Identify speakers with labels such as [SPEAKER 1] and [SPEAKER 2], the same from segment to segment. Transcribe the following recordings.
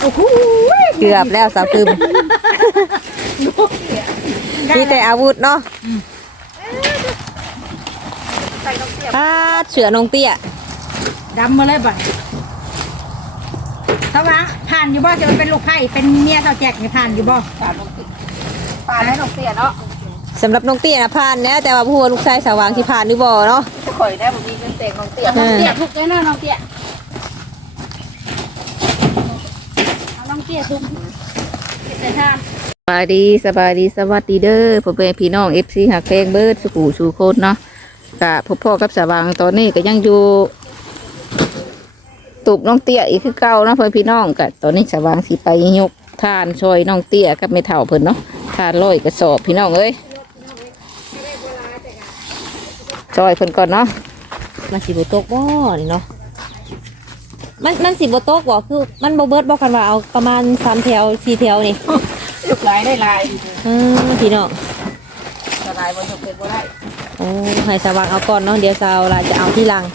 [SPEAKER 1] เกือบแล้วสาวคืมมีแต่อาวุธเนาะเสือนงเตี้ย
[SPEAKER 2] ดำมาเลยบ่สว่างผ่านอยู่บ่จะเป็นลูกไผ่เป็นเมียเท่าแจกนี่ผ่านอยู่บ่ผ่านลงติผ่านแล้วนงเตี้ยเนาะ
[SPEAKER 1] สำหรับนงเตี้ยนะผ่านเนี่ยแต่ว่าผู้ลูกชายสว่างที่ผ่านหรือบ่เนาะ
[SPEAKER 2] ข่อยได้บ่มีเงินเตะนงเตี้ยนงเตี้ยทุกเลยเนาะนงเตี้ยนงเตี้ยทุกแต่ท่าน
[SPEAKER 1] สบายดีสวัสดีเด้อพ่อแม่พี่น้อง FC หักเพลงเบิร์ดสุขูสู่โคตรเนาะกะพ่อกับสว่างตอนนี้ก็ยังอยู่ตูบน้องเตี้ยอีกคือเก่าเนาะเพื่อนพี่น้องกะตอนนี้สว่างสิไปยกทานช่วยน้องเตี้ยกับไม่เท่าเพิ่นเนาะทานร้อยกระสอบพี่น้องเอ้ยช่วยเพิ่นก่อนเนาะมันสิบโต๊ะบ่นี่เนาะมันสิบโต๊ะบ่คือมันบ่เบิดบ่กันว่าเอาประมาณ3 แถว 4 แถวนี่
[SPEAKER 2] ยกลายได้ลาย
[SPEAKER 1] พี่น้อง
[SPEAKER 2] ลายบ่ยกเป็นบ่ได้
[SPEAKER 1] โอ้ให้สว่างเอาก่อนเนาะเดี๋ยวสาวเราจะเอาที่หลัง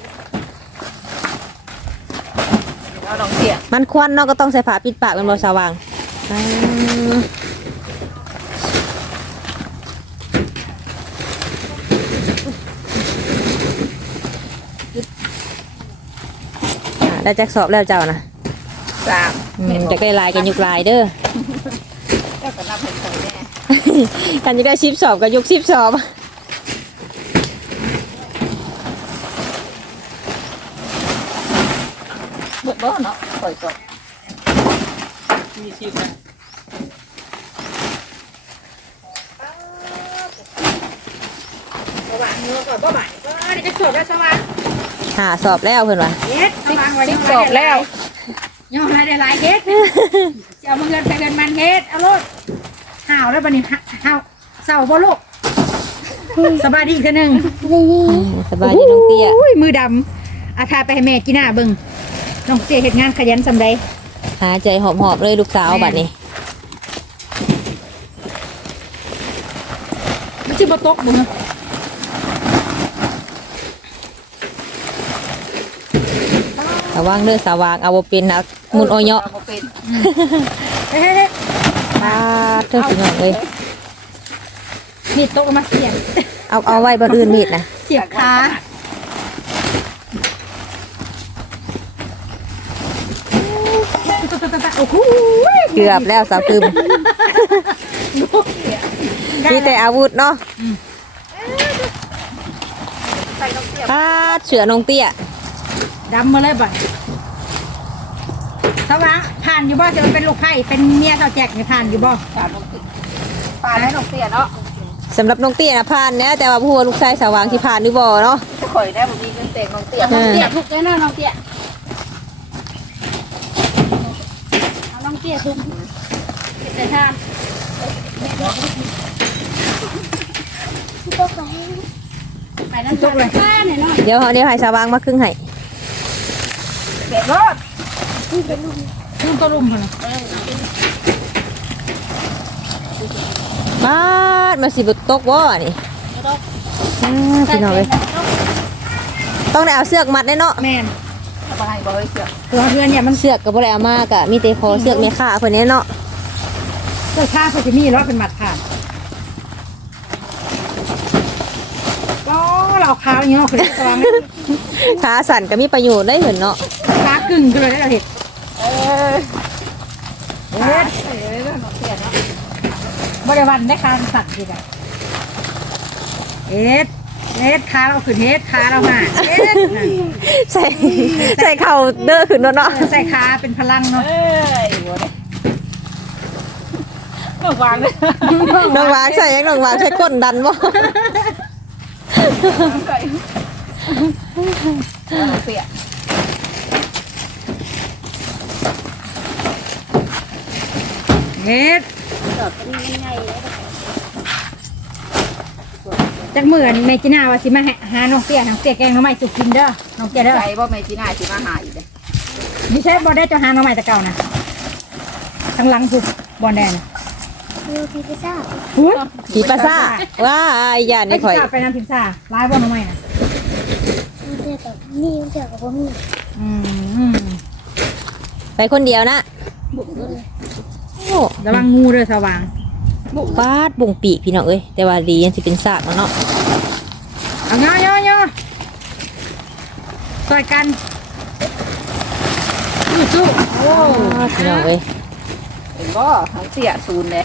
[SPEAKER 1] มันควันเนาะก็ต้องใส่ผ้าปิดปากมันบ่สว่างได้แจ็คสอบแล้วเจ้านะ3จะได้ลายกันยุกลายเด้อ
[SPEAKER 2] เจ้าก็นับให้เขาแน่
[SPEAKER 1] กันจะได้10 สอบกับยุก10 สอบ
[SPEAKER 2] เบิดบ่เนาะข่อยสอบมีชิมนะสว่างเนื้อก่อนบ่บ่ายนี่จะสอบแล้วสว่าง
[SPEAKER 1] สอบแล้วเพิ่นว่า
[SPEAKER 2] เฮ็ดสว่างไว้10 สอบแล้วย่อให้ได้หลายเฮ็ดสิเอามาเงินไปเงินมันเฮ็ดเอาโลดห่าวแล้วบัดนี้ห่าวเศร้าบ่ลูกสบายดีอีกทีนึง
[SPEAKER 1] สบายดีน้องเตี้ย
[SPEAKER 2] มือดำอาทาไปให้แม่กินหน้าเบิ่งน้องเตี้ยเฮ็ดงานขยันสำใด
[SPEAKER 1] หาใจหอบๆเลยลูกสาวบัดนี้
[SPEAKER 2] มันสิบ่ตกบ่ฮะ
[SPEAKER 1] ระวังเด้อสว่างเอาบ่เป็นนะมุนอ้อยเนาะ
[SPEAKER 2] เฮ้ย
[SPEAKER 1] เธอสิน้องเอ้ย
[SPEAKER 2] มีดตกมาเสียบ
[SPEAKER 1] เอาไว้บ่อื่นมีดนะ
[SPEAKER 2] เสียบขา
[SPEAKER 1] เกือบแล้วสาวคืมมีแต่อาวุธเนาะเสือนงเตี้ย
[SPEAKER 2] ดำมาเลยบ่สว่างผ่านอยู่บ่จะเป็นลูกไผ่เป็นเมียเท่าแจกนี่ผ่านอยู่บ่ผ่านแล้วนงเตี้ยเนาะ
[SPEAKER 1] สำหรับนงเตี้ยนะผ่านเนี่ยแต่ว่าผู้ลูกชายสว่างที่ผ่านหรือบ่เนาะ
[SPEAKER 2] ข่อยได้บ่มีเงินเตะนงเตี้ยทุกเลยเนาะนงเตี้ยน้องเตี้ยทุกแต่ท่านไปนั่นทุกเลย
[SPEAKER 1] เดี๋ยวให้สว่างมาครึ่งให้
[SPEAKER 2] เบ็ดรถลุงก็ลุมเลย
[SPEAKER 1] มาสิบตกบ่นี่พี่น้องเลยต้องได้เอาเสือกมัดแน่เนาะ
[SPEAKER 2] แม่นอะไรบ่เสือก
[SPEAKER 1] ตัวเพื่อนเนี่ยมันเสือกกับบ่ได้เอามากะมีแต่พอเสือกไม่ขาคนนี้เนาะ
[SPEAKER 2] เสือกขาเขาจะมีรถเป็นมัดผ่านก็เราขาอย่างเงี้ยคือตัวมัน
[SPEAKER 1] ขาสั่นก็มีประโยชน์ได้เห็นเนาะ
[SPEAKER 2] ขากึ่งก็เลยได้เราเห็นเฮ็ดบริวันได้ขาสั่นดีกันเฮ็ดขาเราขึ้นเฮ็ดขาเรามา
[SPEAKER 1] ใส่เข่าเด้อขึ้นเนาะ
[SPEAKER 2] ใส่ขาเป็นพลังเนาะน้องวางเลย
[SPEAKER 1] น้องวางใส่ยังน้องวางใช้ก้นดันบ่
[SPEAKER 2] เปียเฮ็ดจักเหมือนเมจิน่าว่าสิมาหาน้องเตี้ยแกงน้องใหม่สุกกินเด้อน้องเตี้ยเด้อ
[SPEAKER 3] ใช่บ่เมจิน่าสิมาหาอีกเด้
[SPEAKER 2] ดิฉันบ่ได้จะหาน้องใหม่ตะเก่านะทั้งหลังถูกบอลแดง
[SPEAKER 1] ผีปลาซ่าผีปลาซ่าว้าอย่านี่ข่อย
[SPEAKER 2] ไปน้ำพิซซ่าร้ายบอลน้องใหม่นะ
[SPEAKER 1] ไปคนเดียวนะ
[SPEAKER 2] ระวังงูเด้อสว่าง
[SPEAKER 1] บุบาดบ่งปีกพี่น้องเอ้ยแต่ว่าดียังสิเป็นซากเนาะ
[SPEAKER 2] เอาย่อย่อช่วยกันสู้โอ้
[SPEAKER 1] พี่น้องเอ้ย
[SPEAKER 3] เห็นบ่ทั้งเสียศูนย์เลย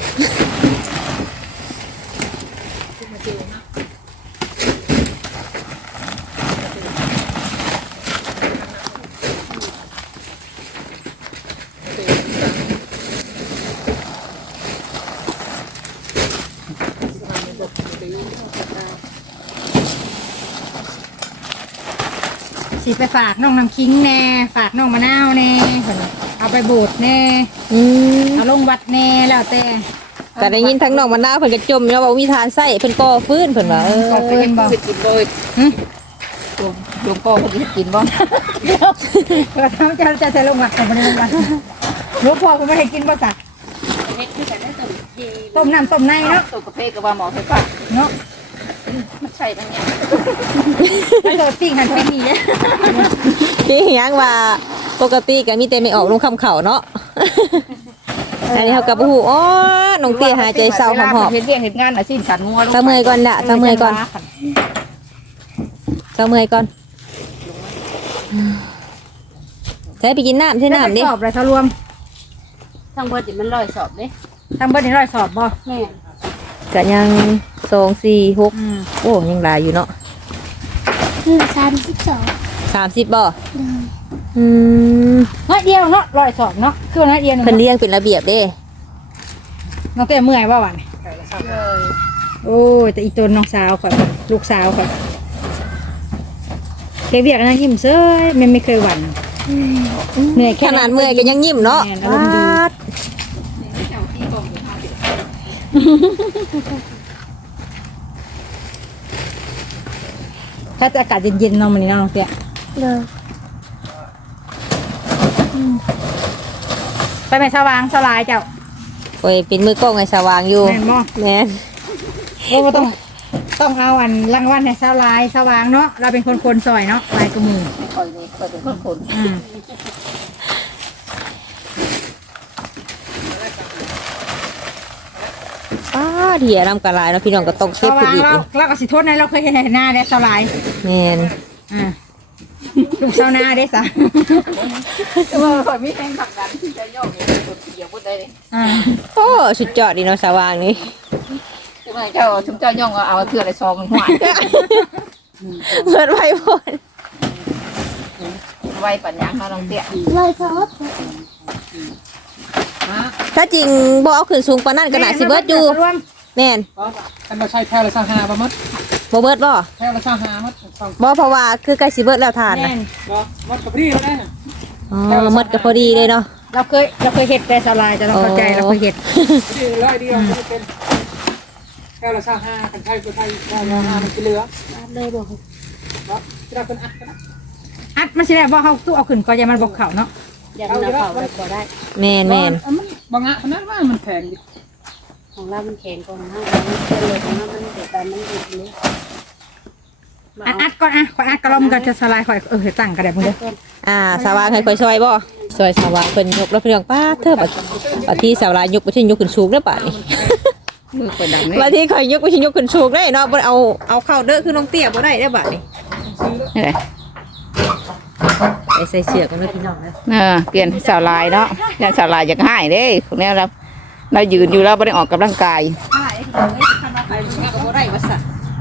[SPEAKER 2] สิไปฝากน้องน้ำคิงแน่ฝากน้องมะนาวแน่เอาไปโบดแน่
[SPEAKER 1] อืม
[SPEAKER 2] เอาลงวัดแน่แล้วแต่
[SPEAKER 1] ก็ได้ยินทั้งน้องมะนาวเพิ่นก็จมเนาะว่ามีทานไส้เพิ่นก่อฟื้นเพิ่นว่า
[SPEAKER 2] ก่อนไปเห็นบ่
[SPEAKER 3] เฮ็ดกินเลยหลวงพ่อเพิ่นเฮ็ดกินบ่
[SPEAKER 2] เราทำจะใช้ลงวัดแต่ไม่ได้ลงวัดหลวงพ่อคุณไม่ให้กินบ่สัก
[SPEAKER 3] เฮ็ดคือกันได้ต้มเย็น
[SPEAKER 2] ต้มน้ำต้มในเนาะ
[SPEAKER 3] ต้มกาแฟกับว่าหมอไฟฟ้า
[SPEAKER 2] เนาะ
[SPEAKER 3] มันใช่มันเนี่ย
[SPEAKER 2] แล้วก็ปิ้งหันปิ้งนี่เลย
[SPEAKER 1] พี่หยังว่าปกติก็มีแต่ไม่ออกลงคำเขาเนาะอันนี้เฮาก็บ่ฮู้อ๋อน้องเตี้ยหายใจเศร้าหอบ
[SPEAKER 3] เฮ็ดเวียกเฮ็ดงานน่ะสิ้นสันงัวลง
[SPEAKER 1] ๆเศร้าเมื่อยก่อนน่ะเศร้าเมื่อยก่อนเศร้าเมื่อยก่อนใช้ไปกินน้ำใช้น้ำดิ
[SPEAKER 2] สอบอะไรเขารวม
[SPEAKER 3] ทั้งเบิดนี่มันร้อยสอบเด้
[SPEAKER 2] ทำเบิร์ดนี่ร้อยสอบบ่
[SPEAKER 3] แม่
[SPEAKER 1] ก็ยัง2 4 6โอ้ยังหลายอยู่เนาะ 30บ่อืม
[SPEAKER 2] น้อยเดียวเนาะร้อยสอบเนาะคือน้อยเดียวหนึง
[SPEAKER 1] เพิ่นเลี้ยงเป็นระเบียบเด้
[SPEAKER 2] น้องเต้เมื่อยว่าวัน
[SPEAKER 3] เลย
[SPEAKER 2] โอ้ยแต่อีตัวน้องสาวข่อยลูกสาวข่อยเรียกนะยิ้มเซ้ยไม่เคยหวั่นเหนื่อยแค่
[SPEAKER 1] ขนาดเมื่อยก็ยังยิ้มเนาะ
[SPEAKER 2] แม่อารมณ์ดี ถ้าจะอากาศเย็นๆเนาะมันนี่เนาะน้องเตี้ย ไปไหมสว่างสลายเจ้า
[SPEAKER 1] โอ้ยเป็นมือกล้องไอ้สว่างอยู่
[SPEAKER 2] แม่นบ่
[SPEAKER 1] แม่น
[SPEAKER 2] โอ้ต้องเอาอันรางวัลในสลายสว่างเนาะเราเป็นคนซอยเนาะลายกระมือ
[SPEAKER 3] คอยนี่คอยเป็นคน
[SPEAKER 2] อืม
[SPEAKER 1] อ้าเถียน้ำกระลายเนาะพี่น้องก็ต้อง
[SPEAKER 2] ส
[SPEAKER 1] เก็บผู้
[SPEAKER 2] ว่าง
[SPEAKER 1] อีก
[SPEAKER 2] เราก็สิโทษนะเราเคยเห็นหน้าได้สลาย
[SPEAKER 1] แม่น
[SPEAKER 2] อ่าลูกสาวหน้าได้สะ
[SPEAKER 3] แต่ว่าคอยมีแข่งขันกันที่จะย่อเนี่ยคนเดียวบ่ได้เลย
[SPEAKER 2] อ่า
[SPEAKER 1] โอ้สุดยอดดีเนาะสว่างนี่
[SPEAKER 3] ใช่ไหมเจ้าชุมเจ้าย่องเอาเทื่อละซองหวาน
[SPEAKER 1] เปิดไว้พน
[SPEAKER 3] ไว้ปัญญาเขาลองเตี้ย
[SPEAKER 1] ถ้าจริงบ่เอาขึ้นสูงปานนั้นก็น่าสิเบิดอยู่
[SPEAKER 2] รวม
[SPEAKER 1] แม่น
[SPEAKER 4] กันมาใช้แพลวละ25บ่มัด
[SPEAKER 1] บ่เบิดบ่
[SPEAKER 4] แพลวละ25มัดสอง
[SPEAKER 1] บ่เพราะว่าคือใกล้สิเบิดแล้วทาน
[SPEAKER 2] แม่
[SPEAKER 1] น่ะ
[SPEAKER 2] น
[SPEAKER 4] บ่มัดกับพี่แล้วนะ
[SPEAKER 1] อ๋อหมดก็พอดีเลยเนาะ
[SPEAKER 2] เราเคยเห็ดแต่สลายจะต้องเข้าใจเราเคยเห็ด
[SPEAKER 4] พี่ร้อยเดียวมันเป็นแพลวละ25กันใช้ก็ใช้แพลวละ25มันสิเหลือเลยบ่ครับที่เราคนอัดกัน
[SPEAKER 2] อัดมันสิได้บ่เขาตู้เอาขึ้นก็อย่ามันบกเข่าเนาะ
[SPEAKER 3] อย่าเอาเข่าไปก็ได้
[SPEAKER 1] แม่น
[SPEAKER 4] มันบางอ่ะพนันว่ามันแพงดิ
[SPEAKER 3] ของเรามันแข็งกว่าของเรามันเลยของเรามันเกิดแต่มันดิบเลย
[SPEAKER 2] อัดก่อนอ่ะขออัดกระลมกันจะสลายข่อยตั้งกระเด็บมึงเด้อ
[SPEAKER 1] สว่างให้ค่อยซอยบ่ซอยสว่างเพิ่นยกแล้วเพิ่นป้าเธอบัดที่สาวลายยกบ่ใช่ยกขึ้นสูงเด้อป่านนี้
[SPEAKER 3] มือเปิดดังเลย
[SPEAKER 1] บางทีข่อยยกบ่ใช่ยกขึ้นสูงได้เนาะบ่เอาเข้าเด้อคือน้องเตี้ยบ่ได้เด้อบัดนี้
[SPEAKER 3] นี่แหละ
[SPEAKER 1] ไปใส่เสื้อกันเด้อพี่น้องเด้อ
[SPEAKER 3] เปลี่ยนสาวลายเนาะยันสาวลายอยากให้เด้คนนี้เรายืนอยู่แล้วไม่ได้ออกกำลังกาย
[SPEAKER 1] ได้เอ้ยคันว่าไปก็บ่ได้ว่าซั่น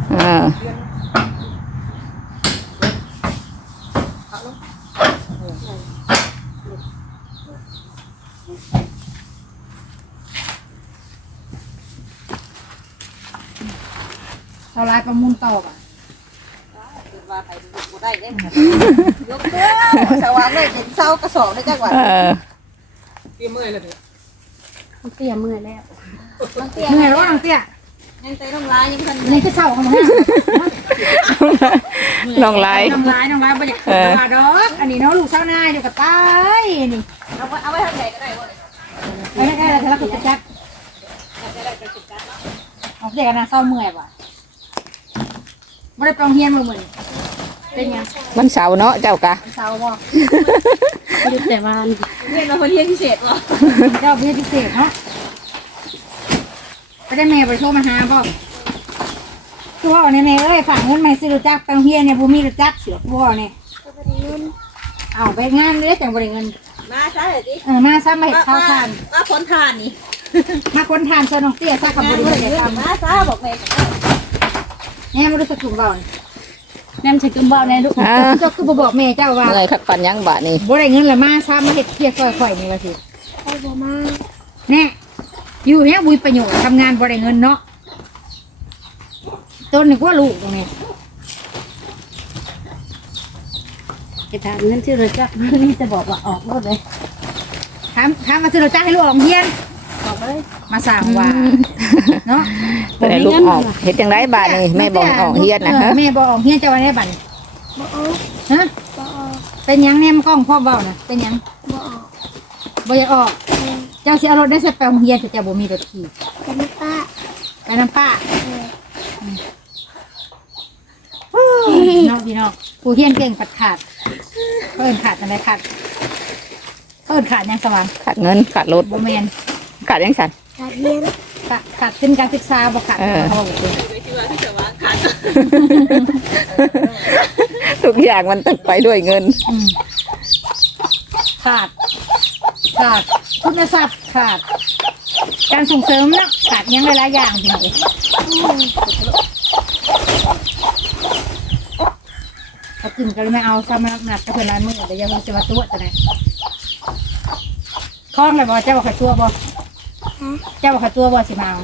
[SPEAKER 2] สลายประมูลต่อป่ะ
[SPEAKER 1] ว่าไปบ่ได้เด้ยกเด้อสว่างเลยเป็นเซากระสอบได้จังหวัด
[SPEAKER 4] เตรียมเมื่อยแล้วเด้อ
[SPEAKER 3] เตี้ยเมื่อยแล้ว
[SPEAKER 1] น้องเตี้ย
[SPEAKER 2] เหนื่อยแล้วน้องเตี้ย
[SPEAKER 1] ยังใจน้องลายยังทัน
[SPEAKER 2] นี่คือเศร้าของมึง
[SPEAKER 3] ลองไล่
[SPEAKER 2] น้ำลายบ่อยากขึ้นมาดอกอันนี้เนาะลูกเศร้าหน้าอยู่กับตายนี่
[SPEAKER 1] เอาไว้ทางไหนก็ได้บ่เลย
[SPEAKER 2] ไม่ได้แล้วเราคือจักเอาเด็กกันนะเศร้าเมื่อยว่ะไม่ได้ไปโรงเรียนมาเหมือนเป็นยัง
[SPEAKER 3] มันเสาร์เนาะเจ้ากะ
[SPEAKER 2] เศร้าบ่
[SPEAKER 3] แต่ว่า
[SPEAKER 1] เรียนมาเรียนพิเศษบ่
[SPEAKER 2] เจ้าเบี้ยพิเศษเนาะได้แม่ไปโทรมาหาบ่คือว่าเนี่ยแม่เอ้ยฝากเงินมาซื้อรถจักรตังเฮียเนี่ยบ่มีรถจักรเสือกบ่เนี่ยเอาไปงานเลยจังบ่ได้เงิน
[SPEAKER 1] มาซะเดี๋ยวดิ
[SPEAKER 2] มาซ้ำมาเฮ็ดข้าวทาน
[SPEAKER 1] มาคนทานนี่
[SPEAKER 2] มาคนทานซะน้องเตี้ยซะกับบ่ได้ทำ
[SPEAKER 1] มาซะบอกแม่
[SPEAKER 2] แม่บ่รู้สึกถูกเว้านี่แม่มันสิกึมเว้าแน่ลูกเจ้าคือบ่บอกแม่เจ้าว่า
[SPEAKER 3] เมื่อยคักปันยังบาดนี่
[SPEAKER 2] บ่ได้เงินละมาซ้ำมาเฮ็ดเพียกข่อยๆนี่ว่าสิแน่อยู่เนี่ยบุยประโยชน์ทำงานบ่ได้เงินเนาะต้นนี่ก็ลูกตรงนี้จะถามเงินชื่อรถจักรนี่จะบอกว่าออกรถเลยถามมาซื้อรถจักรให้ลูกออกเฮียนบอกเลยมาสั่งว่าเนาะ
[SPEAKER 3] แต่ลูกออกเฮ็ดจังไดบาดนี่แม่บอกให้ออกเฮียนนะฮะ
[SPEAKER 2] แม่บอกออกเฮียนจะวันได้บัตรฮะเป็นยังแนมกล้องพ่อเบาน่ะเป็นยังบ่อยากออกเจ้าสิเอารถได้สักแปลงเฮียนแต่เจ้าบ่มีรถขี่ไปน้ำป้าน้องพี่น้องผู้เฮียนเก่งปัดขาดเพิ่นขาดอะไรขาดเพิ่นขาดยังสว่าง
[SPEAKER 3] ขาดเงินขาดรถ
[SPEAKER 2] บ่แมน
[SPEAKER 3] ขาดยังสั่น
[SPEAKER 2] ขาดขึ้นการศึกษาบ่ขาดเขาบอกเลย
[SPEAKER 3] ทุกอย่างมันต้องไปด้วยเงิน
[SPEAKER 2] ขาดคุณทรัพย์ขาดการส่งเสริมเนาะขาดยังหลายๆอย่างพี่น้องเขากินก็เลยไม่เอาซ้ำมาหนักก็เพิ่นร้านมือแต่ยังมีจะมาตัวแต่ไหนคล้องเลยบ่เจ้าบอกขาตัวบ่เจ้าบอกขาตัวบ่สิมาเอา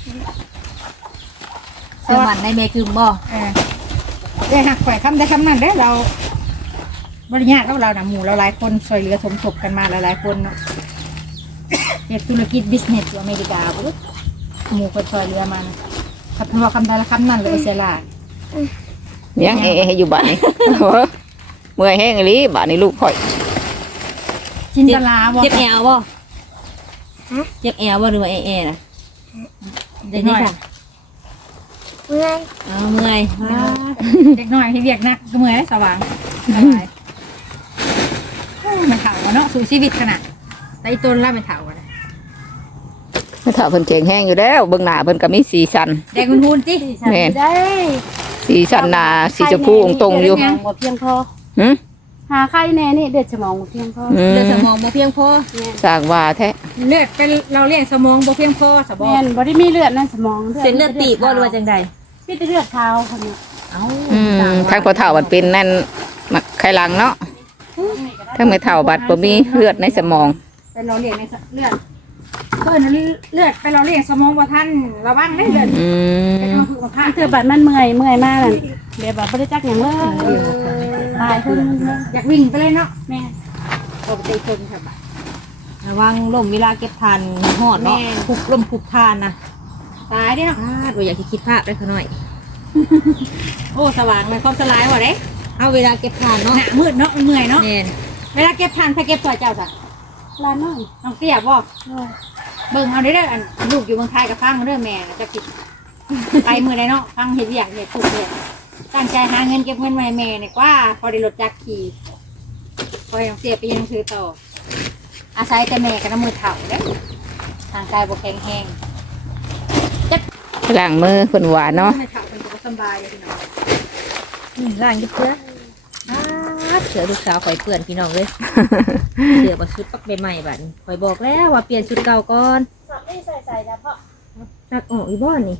[SPEAKER 1] สวรรค์ในเมกึมบ่
[SPEAKER 2] ได้หักข่อยคำได้คำนั้นเด้อเราบริญญากับเรานะหมู่เราหลายคนช่วยเหลือสมทบกันมาหลายๆคนเนาะ เฮ็ดธุรกิจบิสเนสอยู่อเมริกาบ่รู้หมู่คนช่วยเหลือมานะคับว่าคำใดละคำนั้นเลยเสียหลาย
[SPEAKER 3] ยังให้อยู่บ้านนี่ เมื่อยแห้งอีหลีบ้านนี่ลูกข่อย
[SPEAKER 2] จินตลาบ่
[SPEAKER 1] เจ็บแอวบ่เจ็บแอวบ่หรือว่าแอน่ะเด็กนี่ค่ะเมื่อย
[SPEAKER 2] เด็กน้อยที่เรียกนักก็เมื่อยสว่างสบายไม่เฒ่าเนาะสู่ชีวิตขนาดแต่อีต้นละไม่เฒ่ากัน
[SPEAKER 3] แม่เฒ่าเพิ่นเก่งแห้งอยู่แล้วเบิ่งหน้าเพิ่นก็มีสีสัน
[SPEAKER 2] แดงหุ่นๆติ
[SPEAKER 3] แม่น
[SPEAKER 5] ได้
[SPEAKER 3] สีสันหน้าสีชมพูตรงๆอยู่
[SPEAKER 5] บ่เพียงพอ
[SPEAKER 3] หึ
[SPEAKER 5] หาไข้แน่นี่เดือดสมองบ่เพียงพอ
[SPEAKER 3] อืม
[SPEAKER 1] เลือดสมองบ่เพียงพอ
[SPEAKER 3] สร้างว่าแท้
[SPEAKER 2] เลือดเป็นเราเลี้ยงสมองบ่เพียงพอสบอ
[SPEAKER 5] แม่นบ่ได้มีเลือดในสมอง
[SPEAKER 1] เส้นเลือดตีบบ่หรือว่าจังใด
[SPEAKER 5] มีแต่เลือดขาวคนนี้
[SPEAKER 1] เอ้า
[SPEAKER 3] ทางพ่อเฒ่าบัดเป็นนั่นมักไขลังเนาะทั้งแม่เฒ่าบัดบ่มีเลือดในสมอง
[SPEAKER 2] เป็นเราเลี้ยงในเลือดเพิ่นเลือดเป็นเราเลี้ยงสมองบ่ทันระวังได้เลือด
[SPEAKER 3] อื
[SPEAKER 2] เป็น
[SPEAKER 3] ม
[SPEAKER 2] มาคือมาพา
[SPEAKER 5] คือบัดมันเมื่อยมากนั่นเดี๋ยวแบบบ่ได้จักหยังเลยตายเพิ่น
[SPEAKER 2] อยากวิ่งไปเลยเนาะ
[SPEAKER 5] แม่
[SPEAKER 2] ปกติคนค่ะ
[SPEAKER 1] ระวังล่มเวลาเก็บทานฮอดเนาะคุบลมคุบทานนะ
[SPEAKER 2] ตายได้เนาะ
[SPEAKER 1] บ่อยากสิคิดภาพได้ขน่อย
[SPEAKER 2] โอ้สว่างเลยความสลายว่ะเด้
[SPEAKER 1] เอาเวลาเก็บทานเนาะ
[SPEAKER 2] หน้ามืดเนาะมันเมื่อยเนาะ
[SPEAKER 1] แม่น
[SPEAKER 2] เวลาเก็บทานถ้าเก็บตัวเจ้าจ้ะ
[SPEAKER 5] ลานน้อย
[SPEAKER 2] น้องเตี้ยบอกเบิ่งเอาเด้ออันลูกอยู่เมืองไทยกับฟังเด้อแม่จะคิดไปมือใดเนาะฟังเฮ็ดอย่างเนี่ยถูกเลยตั้งใจหาเงินเก็บเงินมาให้แม่นี่กว่าพอได้รถจักรขี่พอให้น้องเตี้ยไปเรียนหนังสือต่ออาศัยแต่แม่กับน้ำมือเฒ่าเด้อทางกายบ่แข็งแรง
[SPEAKER 3] ล้างมือเพิ่นว่าเนาะ
[SPEAKER 2] ไม่เฒ่าเป็นก็บ่สำบายเลยพี่น้อง
[SPEAKER 1] ล่างดิเสือเสือลูกสาวข่อยเปื่อนพี่น้องเลยเสือบ่ชุดปักใหม่ๆบัดนี้ข่อยบอกแล้วว่าเปลี่ยนชุดเก่าก่อน
[SPEAKER 5] สอบได้ใส่แล้วพ่อ
[SPEAKER 1] ตักออกอีบ่นี่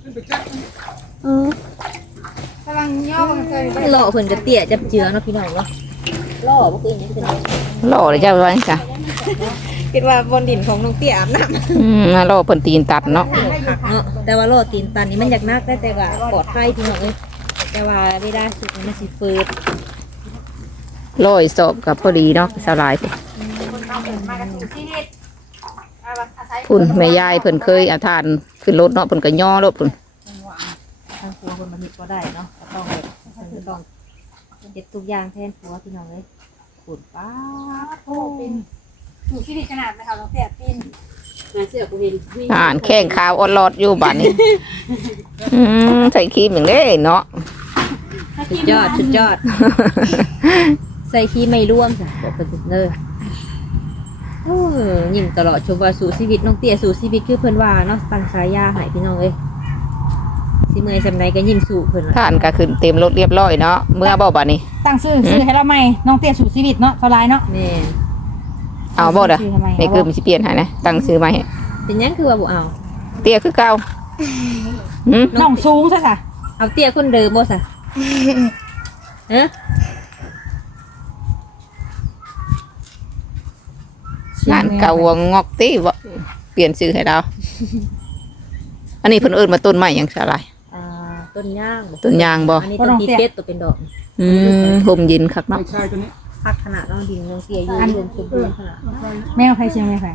[SPEAKER 2] กำลังย่อกันเลย
[SPEAKER 1] หล่อเพิ่นก็เตี้ยจับเจือเนาะพี่น้องเนาะหล่อบ่คืออีหยังเป็น
[SPEAKER 3] หล่อเลยเจ้าว่าจังจ้ะ
[SPEAKER 1] คิดว่าบนดินของน้องเตี้ยอาบน้ำ
[SPEAKER 3] หล่อเพิ่นตีนตัดเนาะ
[SPEAKER 1] เนาะแต่ว่าหล่อตีนตันนี่มันอยากนักได้แต่ว่าปลอดภัยพี่น้องเอ้ยแต่ว่าเวลาสุดนี่มันสิเฟิด
[SPEAKER 3] ร้อยศพกับพอดีเนาะสลายพุ่น
[SPEAKER 2] มากันสู่ชีวิตอาศัย
[SPEAKER 3] พุ่นแม่ยายเพิ่นเคยเอาทานขึ้นรถเนาะเพิ่นก็ย่อรถพุ่น
[SPEAKER 1] ทางผัวคนมันมีก็ได้เนาะก็ต้องแบบต้องเด็ดทุกอย่างแทนผัวพี่น้องเลยขุดป้า
[SPEAKER 2] โอ้เป็นสู่ชีวิตขนาดไหมคะน้องเตี้ยปีน
[SPEAKER 5] มาเสื้อกูเห็นวิ่ง
[SPEAKER 3] อ่านแข้งขาวอดรอดอยู่บ้านนี้ ใส่ครีมอย่างนี้เนาะ
[SPEAKER 1] สุดยอดสุดยอด ใส่ขี้ไม่ร่วมจ้ะบอกไปสุดเลยโอ้ยิ้มตลอดชมว่าสู่ชีวิตน้องเตี้ยสู่ชีวิตคือเพิ่นว่าเนาะตั้งฉายาให้พี่น้องเอ้ยสิเมื่อยสำใดก็ยิ้มสู่เพิ่น
[SPEAKER 3] ท่านก็ขึ้นเต็มรถเรียบร้อยเนาะเมื่อบ่บัดนี้
[SPEAKER 2] ตั้งซื้อให้เราใหม่น้องเตี้ยสู่ชีวิตเนาะเท่าไรเนาะ
[SPEAKER 1] แม่น
[SPEAKER 3] เอาบ่เด้อ
[SPEAKER 2] ชื่อทำไม
[SPEAKER 3] แม่คือมันสิเปลี่ยนให้นะตั้งชื่อใหม่ให้
[SPEAKER 1] เป็นหยังคือว่าบ่เอา
[SPEAKER 3] เตี้ยคือเก่าหืม
[SPEAKER 2] น้องสูงซะค่ะ
[SPEAKER 1] เอาเตี้ยคนเดิมบ่ซะฮะ
[SPEAKER 3] ร้านเก่าวงงอกติบ่เปลี่ยนชื่อให้เราอันนี้เพิ่นเอิ้นมาต้นใหม่หยังซะหลาย
[SPEAKER 1] ต้นย่าง
[SPEAKER 3] ต้นยางบ่
[SPEAKER 1] อันนี้ต้นพีเป็ดตัวเป็นดอก
[SPEAKER 3] ห่มเย็นคัก
[SPEAKER 4] ไม่
[SPEAKER 3] เนาะ
[SPEAKER 4] ใช่ตัวนี้
[SPEAKER 1] พักขนาดน้องดินน้องเตี้ยอยู่รวมสมบูรณ์ขนาด
[SPEAKER 2] แมวใครเชียงแมวใคร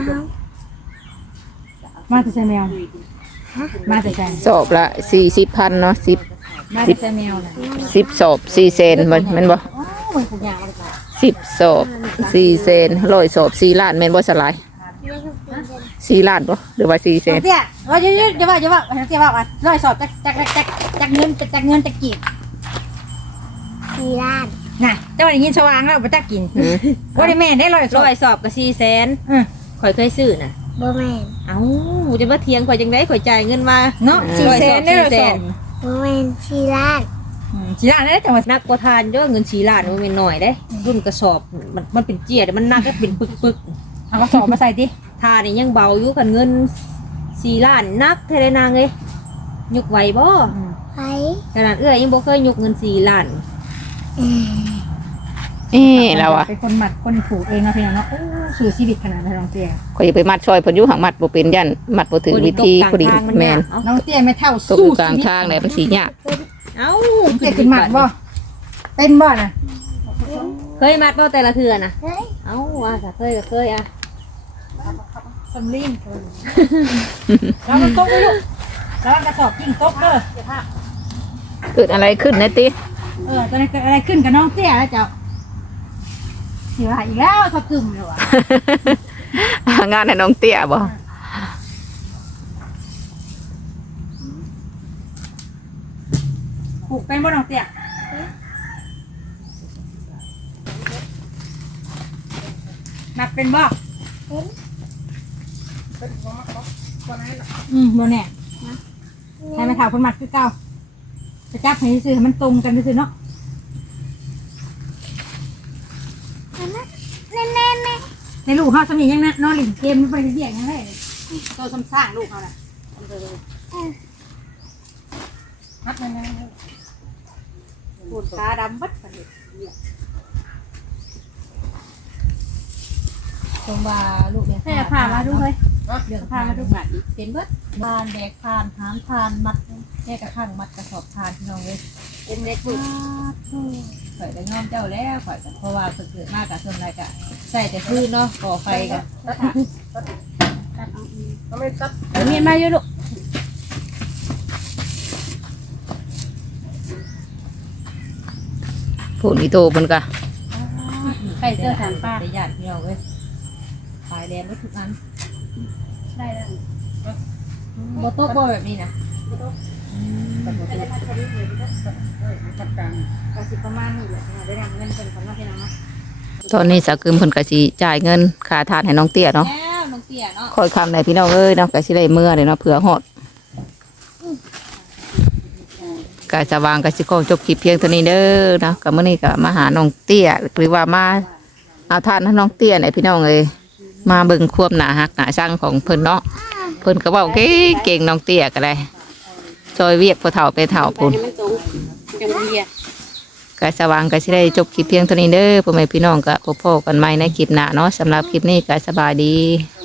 [SPEAKER 2] มาแต่ใช่แมวมาแต่ใช่
[SPEAKER 3] สอบละ40,000เนาะ10
[SPEAKER 2] มาแต่ใช่แมวน่ะ
[SPEAKER 3] 10สอบ4เซนมันบ่
[SPEAKER 2] โอ้ยผูกยางเลยค่ะ
[SPEAKER 3] 10สอบ4เซน100สอบ4ล้านแม่นบ่สลาย4ล้านบ่หรือว่า4เซน
[SPEAKER 2] เตี้ยว่าเยอะๆจะว่าเตี้ยว่าร้อยสอบจากเงินจากกีบ
[SPEAKER 5] 4 ล้าน
[SPEAKER 2] น่ะแต่ว่าได้ยินสว่างแล้วบ่จักกินว่าได้แม่ได้ร้อยสอบ
[SPEAKER 1] ร้อยสอบกับ400,000
[SPEAKER 2] อือ
[SPEAKER 1] ข่อยเคยซื้อน่ะ
[SPEAKER 5] บ่แม่น
[SPEAKER 1] เอ้าจะมาเถียงข่อยจังได๋ข่อยจ่ายเงินมา
[SPEAKER 2] เนาะ400,000ได้ร้อยสอบ
[SPEAKER 5] บ่แม่น4 ล้าน
[SPEAKER 2] สิล้านได้จังหวัด
[SPEAKER 1] นักกว่าทานเยอะเงิน4ล้านมันเป็นน้อยเด้รุ่นกระสอบมันเป็นเจียแต่มันหนักก็เป็นปึก
[SPEAKER 2] เอากระสอบมาใส่ดิ
[SPEAKER 1] ๆทานนี่ยังเบาอยู่กันเงิน4ล้านนักแท้ได้นางเอ้ยยกไหวบ่
[SPEAKER 5] ไป
[SPEAKER 1] ขนาดเอื้อยยังบ่เคยยกเงิน4ล้าน
[SPEAKER 3] เราอะ
[SPEAKER 2] เป็นคนหมัดคนผูกเองนะพี่น้องเนาะโอ้สู่ชีวิตขนาดนั้นน้องเตี้ย
[SPEAKER 3] ข่อยจะไปมัดซอยเพิ่นอยู่หังมัดบ่เป็นยันมัดบ่ถึงวิธีพอดีแม่น
[SPEAKER 1] เอ้า
[SPEAKER 2] น้องเตี้ยไม่เท่า
[SPEAKER 3] ตกอ
[SPEAKER 2] สู้
[SPEAKER 3] ยู่กลาง
[SPEAKER 2] ชีวิต
[SPEAKER 3] ทางเลยมันสิยาก
[SPEAKER 1] เอ้า
[SPEAKER 2] น้องเตี้ยขึ้นหมัดบ่เป็นบ่น่ะ
[SPEAKER 1] เคยมัดบ่แต่ละเทื่อน่ะ
[SPEAKER 5] เฮ้ย
[SPEAKER 1] เอ้าว่าถ้าเคยก็เคยอ่ะ
[SPEAKER 2] สำลีนแล้วมันตกไปลูกแล้วมันกระสอบกิ้งตกเด้อ
[SPEAKER 3] เกิดอะไรขึ้นนะติ
[SPEAKER 2] ตอนนี้เกิดอะไรขึ้นกับน้องเตี้ยแล้วเจ้าสิว่าอีกแล้วเขากึ่มเลยว่ะ
[SPEAKER 3] งานให้น้องเตี้ยบ่
[SPEAKER 2] ผูกเป็นบ่น้องเตี้ยมัดเป็นบ่บ่แน่ให้มันถามคนมัดคือเก่าจะจับให้ซื่อให้มันตรงกันซื่อเนาะ
[SPEAKER 5] แน่ๆ
[SPEAKER 2] ในลูกเขาสมัยยังนะนอนเล่นเกมไม่ไปเรียกยังไงตัวซ้ำซากลูกเขาน่ะนับยังไงปวดตาดำบัดไปเลยชมว่าลูกเนี่ยให้ผ่ามาดูเลยเรื่องผ่ามาดูบัดเป็นเบิดบานแบกทานหามทานมัดแค่กระทั่งมัดกระสอบทานพี่น้องเลยเป็นเล็กบุญข่อยก็ยอมเจ้าแล้วข่อยก็เพราะว่าเกิดมากกับส่วนไรกะใส่แต่ฟืนเนาะก่อไฟกัน
[SPEAKER 4] ทำไมตัด
[SPEAKER 2] มีมาเยอะลูก
[SPEAKER 3] พูดอีโตเพิ่นก็
[SPEAKER 2] ใส่เสื้อแขนป้า
[SPEAKER 1] ได้ญาติพี่น้องเอ้ยตายแดงไม่ทุกอัน
[SPEAKER 2] ได้แล้ว
[SPEAKER 1] บ่โต๊ะบ่แบบนี้นะ
[SPEAKER 4] ตัดกลาง
[SPEAKER 2] ก็สิประมาณนี้แหละได้นำเงินเป็นของน้องพี่น้องเนาะ
[SPEAKER 3] ตอนนี้สาวกึมเพิ่นก็สิจ่ายเงินค่าทานให้น้องเตี้ยเนาะ
[SPEAKER 1] แล้วน้องเตี้ยเนาะ
[SPEAKER 3] ค่อยคำได้พี่น้องเอ้ยเนาะก็สิได้เมื่อเด้เนาะเผื่อฮอดก็สว่างก็สิขอจบคลิปเพียงเท่านี้เด้อเนาะก็มื้อนี้ก็มาหาน้องเตี้ยหรือว่ามาเอาทานให้น้องเตี้ยให้พี่น้องเอ้ยมาเบิ่งความหน้าฮักหน้าชังของเพิ่นเนาะเพิ่นก็เว้าเก่งๆน้องเตี้ยก็ได้ซอยเวียกผู้เฒ่าไปเฒ่าพุ่นก็สว่างก็สิได้จบคลิปเพียงเท่านี้เด้อพ่อแม่พี่น้องก็พบกันใหม่ในคลิปหน้าเนาะสำหรับคลิปนี้ก็สบายดี